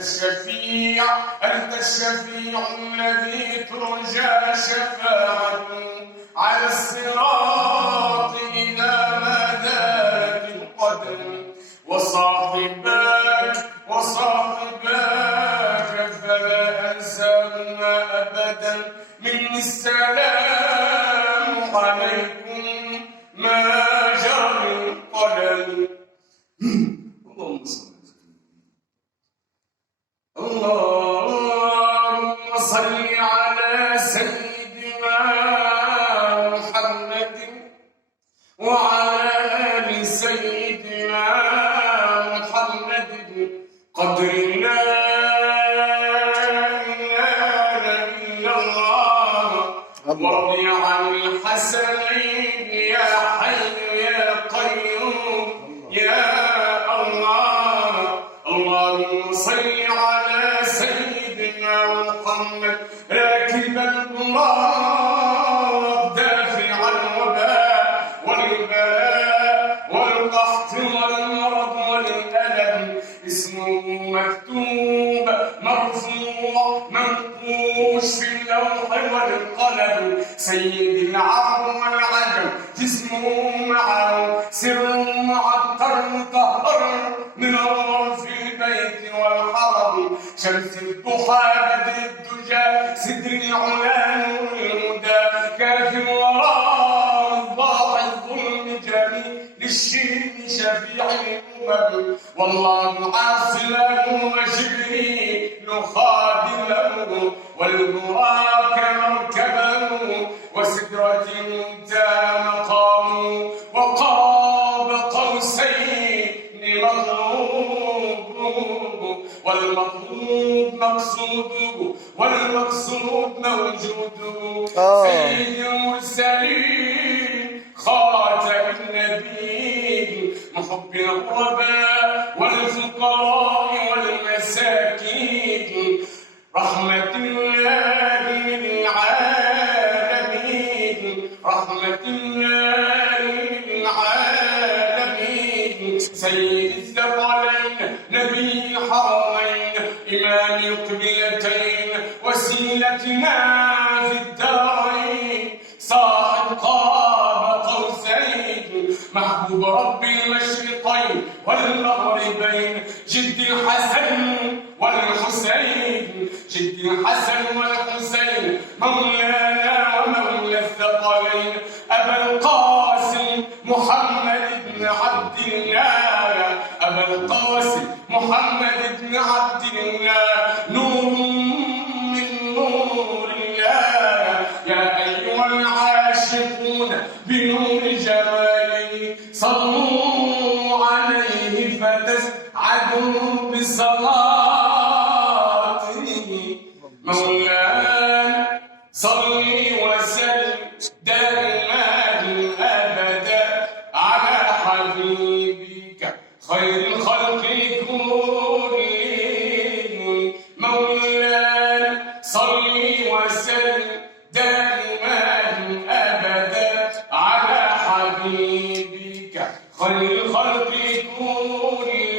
الشفيع الذي ترجى شفاعته على الصراط إذا ما دارت القدم. وصاحباك فلا أنساهما أبدا مني السلام عليكم ما جرى القلم. اللهم صل اللهم صل على سيدنا محمد وعلى آل سيدنا محمد قدر لا إله إلا الله ورضي عن الحسنين يا حي يا قيوم يا الله. اللهم صل على سيدنا محمد راكب البراق دافع الوباء والبلاء والقحط والمرض والألم، اسمه مكتوب مرفوع منقوش في اللوح والقلم، سيد العرب والعجم جسمه معه سر معطر مطهر من النار في البيت والحرم، شمس الضحى بدر الدجى سدر العلا نور الهدى كاف وراء الضاع الظلم جميل للشرك شفيع الأمم. والله عاصمه وجبريل خادمه والبراق مركبه وسدرة منتهى مقامه وقاب قوسين مطلوب والمطلوب مقصوده والمقصود موجوده. سيد المرسلين خاتم النبيين محب الغرباء والفقراء والمساكين رحمة الله للعالمين رحمة الله للعالمين. سيد الثقلين نبي الحرمين إمام القبلتين وسيلتنا في الدارين صاحب قاب قوسين محبوب رب المشرقين والمغربين جد الحسن والحسين جد الحسن والحسين مولانا ومولى الثقلين أبا القاسم محمد بن عبد الله أبا القاسم محمد بن عبد الله نور من نور الله. يا أيها العاشقون بنور جماله صلوا عليه فتسعدوا بصلاته. مولانا صل وسلم دائما أبدا على حبيبك خير الخلق كلهم. مولانا صل وسلم دائما أبدا على حبيبك خير الخلق كلهم.